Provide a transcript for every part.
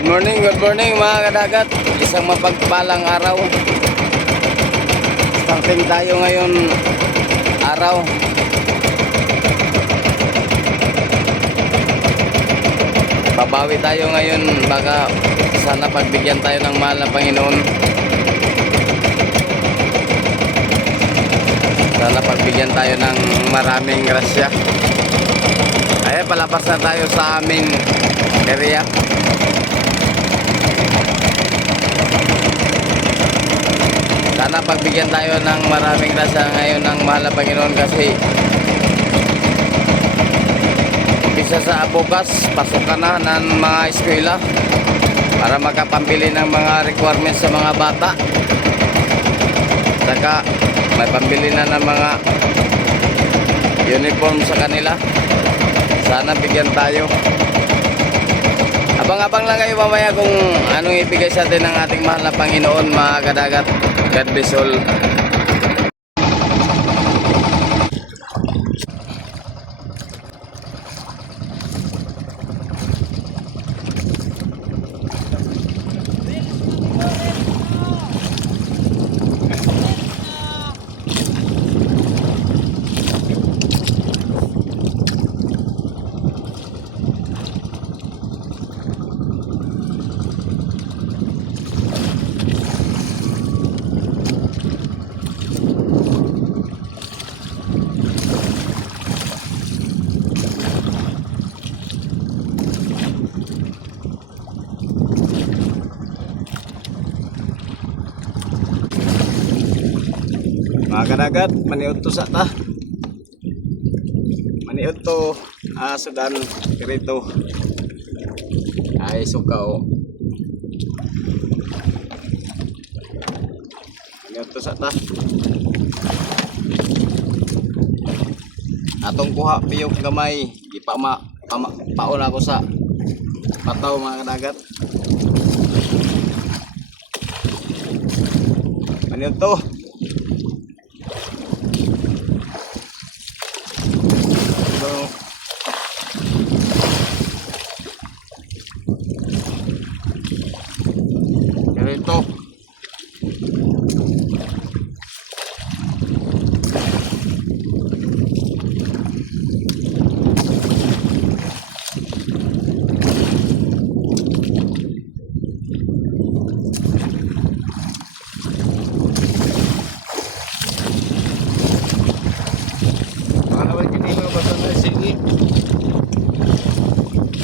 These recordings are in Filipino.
Good morning mga kadagat. Isang mapagpalang araw. Starting tayo ngayon araw. Babawi tayo ngayon, baka sana pagbigyan tayo ng mahal na Panginoon. Sana pagbigyan tayo ng maraming grasya. Ay, palapas na tayo sa aming area. Sana pagbigyan tayo ng maraming grasya ngayon ng mahal na Panginoon, kasi umpisa sa bukas, pasok ka na ng mga eskwela para makapambili ng mga requirements sa mga bata. Saka may pambili na ng mga uniform sa kanila. Sana bigyan tayo. Abang-abang lang kayo mamaya kung anong ibigay sa atin ng ating mahal na Panginoon mga kadagat. God bless all. Mga kadagat, maniud to sa ta. Maniud to sudan dirito. Ay sukaw. Maniud to sa ta. Atong kuha piyok gamay, pauna ko sa pataw mga kadagat. Maniud to. Ito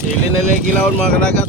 sili na lang kilawon mga kadagat.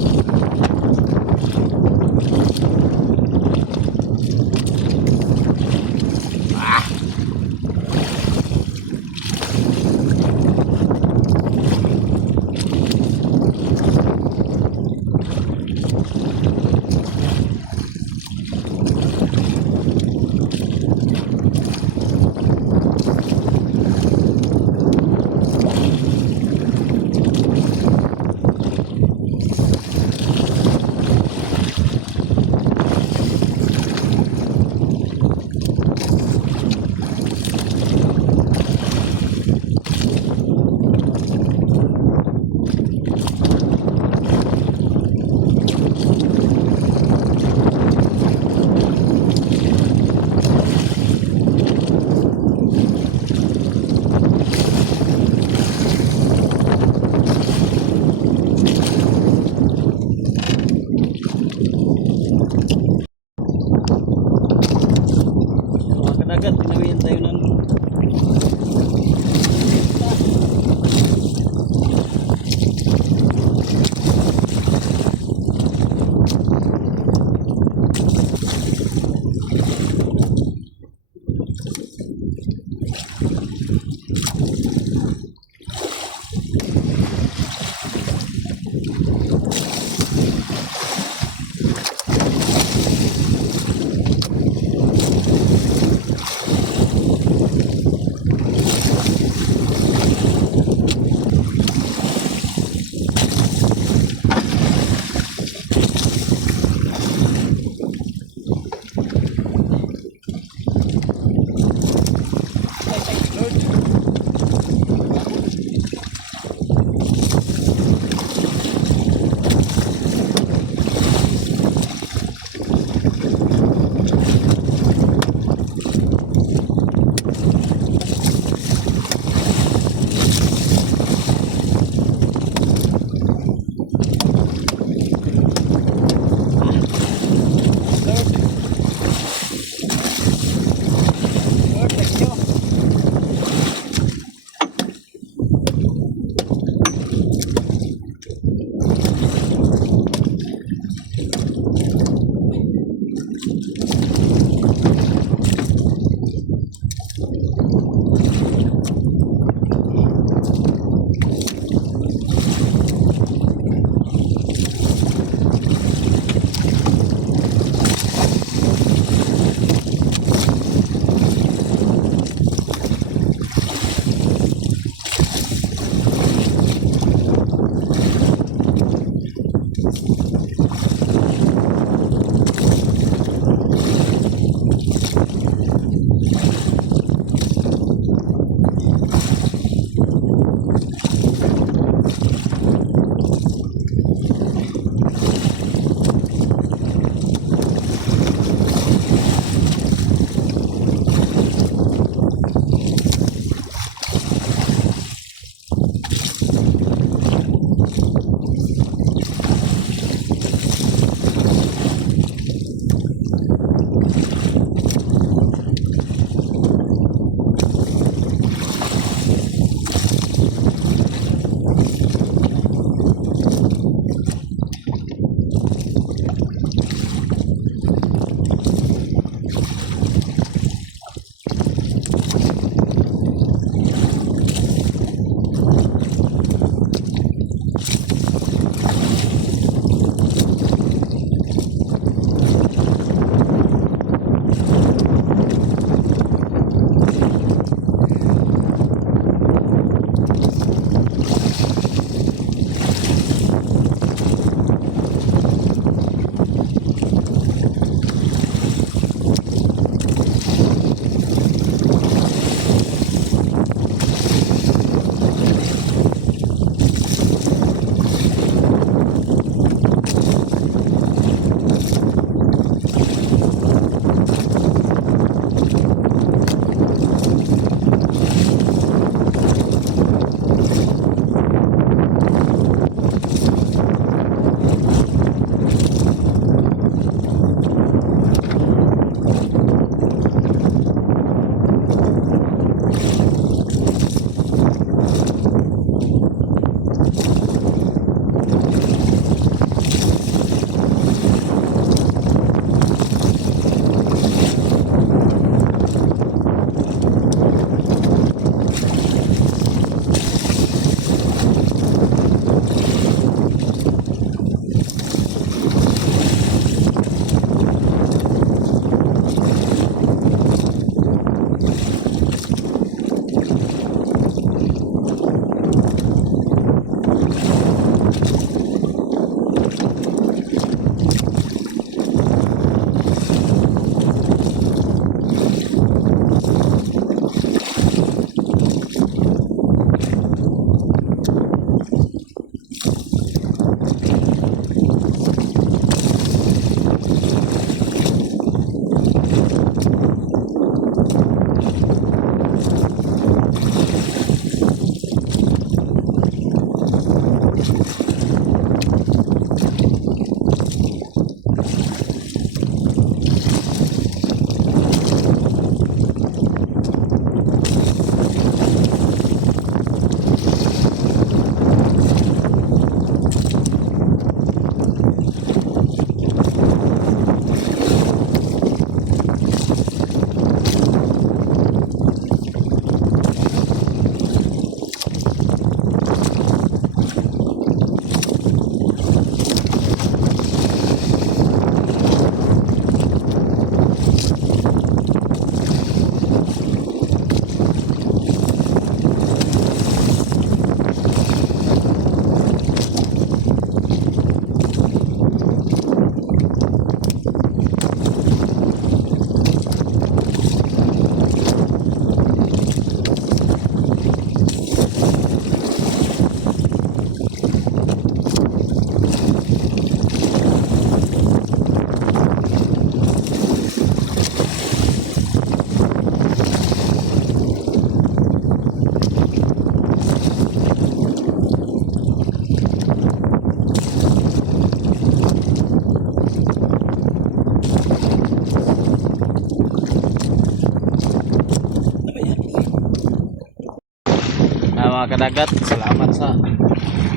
Mga kadagat, salamat sa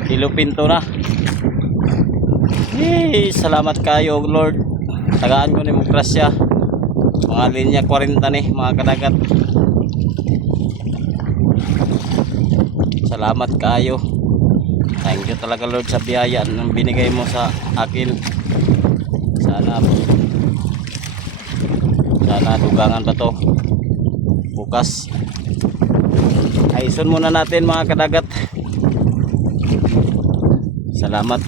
ilupinto na. Yay, salamat kayo Lord, tagaan ko ni mo grasya mga linya 40 ni mga kadagat. Salamat kayo, thank you talaga Lord sa biyaya ng binigay mo sa akin. Sana dugangan pa to bukas. Ayusin muna natin mga kadagat. Salamat.